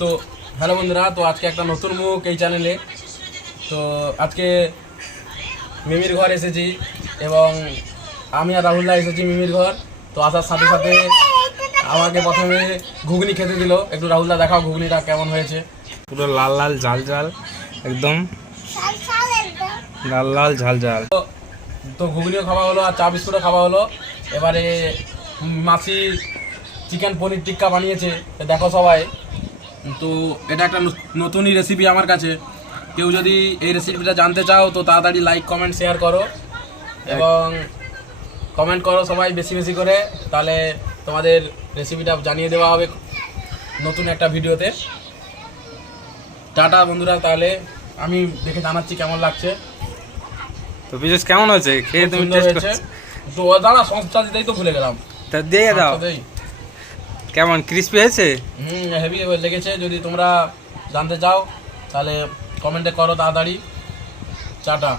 তো হ্যালো বন্ধুরা তো আজকে একটা নতুন মুখ এই চ্যানেলে তো আজকে মিমির ঘর এসেছি এবং আমি আর রাহুলদা এসেছি মিমির ঘর। তো আসার সাথে সাথে আমাকে প্রথমে ঘুগনি খেতে দিল। একটু রাহুলদা দেখাও ঘুগনিটা কেমন হয়েছে। পুরো লাল লাল ঝাল ঝাল একদম লাল লাল ঝাল ঝাল। তো তো ঘুগনিও খাওয়া হলো আর চা বিস্কুটও খাওয়া হলো। এবারে মাসি চিকেন পনির টিক্কা বানিয়েছে। দেখো সবাই। তো এটা একটা নতুনই রেসিপি আমার কাছে। কেউ যদি এই রেসিপিটা জানতে চাও তো তাড়াতাড়ি লাইক কমেন্ট শেয়ার করো। এবং কমেন্ট করো সবাই বেশি বেশি করে। তাহলে তোমাদের রেসিপিটা জানিয়ে দেওয়া হবে নতুন একটা ভিডিওতে। টাটা বন্ধুরা তাহলে আমি দেখে জানাচ্ছি কেমন লাগছে। তো বিশেষ কেমন হয়েছে? খেয়ে তুমি টেস্ট। করছ? দাঁড়া সংস্থা দিতেই তো ভুলে গেলাম। তা দিয়ে দাও। কেমন ক্রিস্পি হয়েছে? হুম হেভি লেগেছে। যদি তোমরা জানতে চাও, তাহলে কমেন্টে করো তাড়াতাড়ি। চাটা